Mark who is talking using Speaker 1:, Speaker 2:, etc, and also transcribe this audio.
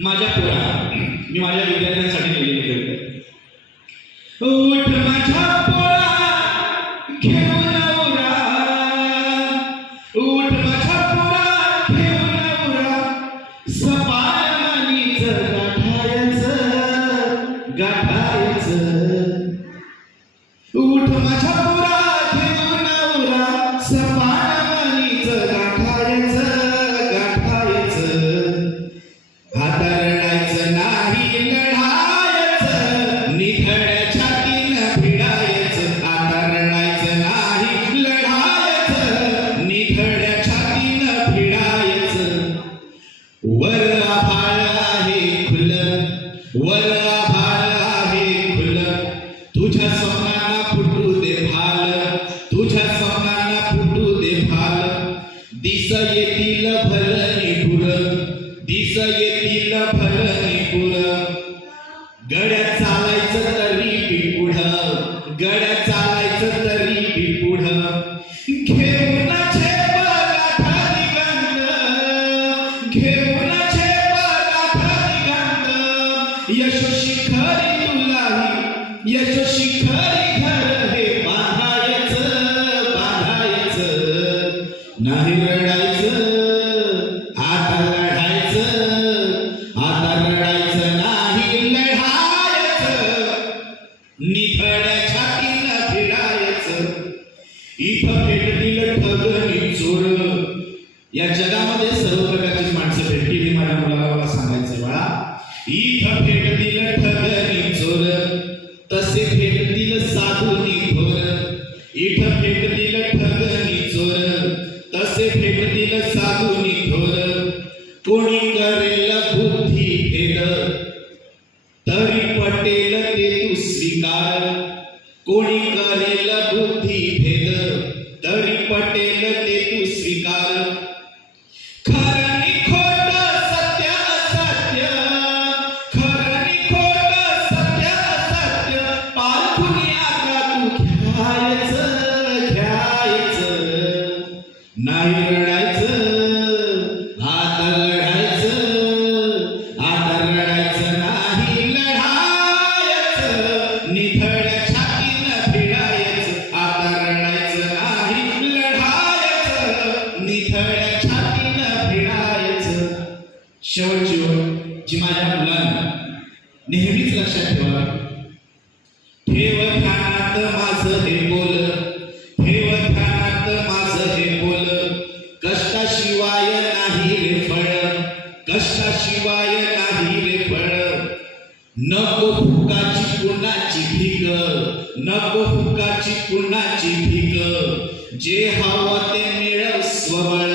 Speaker 1: माझ्या पोरा मी माझ्या विद्यार्थ्यांसाठी लिहिलेली कविता उठ माझ्या पोरा घेऊन उठ माझ्या पोरा घेऊन उरा सपानीच गाठायचं गाठायचं. उठ माझ्या पोरा दिस येतील भलनी पुर गड्या चालायचं तरी बी गड्या चालायचं तरी बी पुढं. घेऊन झेप गाथा दिगंत घेऊन यशस्वी खरी तुलाही यशस्वी खरी इथं भेटतील आणि चोर या जगामध्ये सर्व प्रकारचे कोणी करेल बुद्धी भेद? तरी पटेल ते तू स्वीकार. कोणी करेल बुद्धी शेवटची ओळ जी माझ्या मुलांना नेहमीच लक्षात ठेवा. ठेव ठाणात माझं हे बोल. ठेव ठाणात माझं हे बोल. कष्टाशिवाय नाही रे फळ. कष्टाशिवाय नाही रे फळ. नको फुकाची कुणाची भीक. नको फुकाची कुणाची भीक. जे हवं ते मिळव स्वबळ.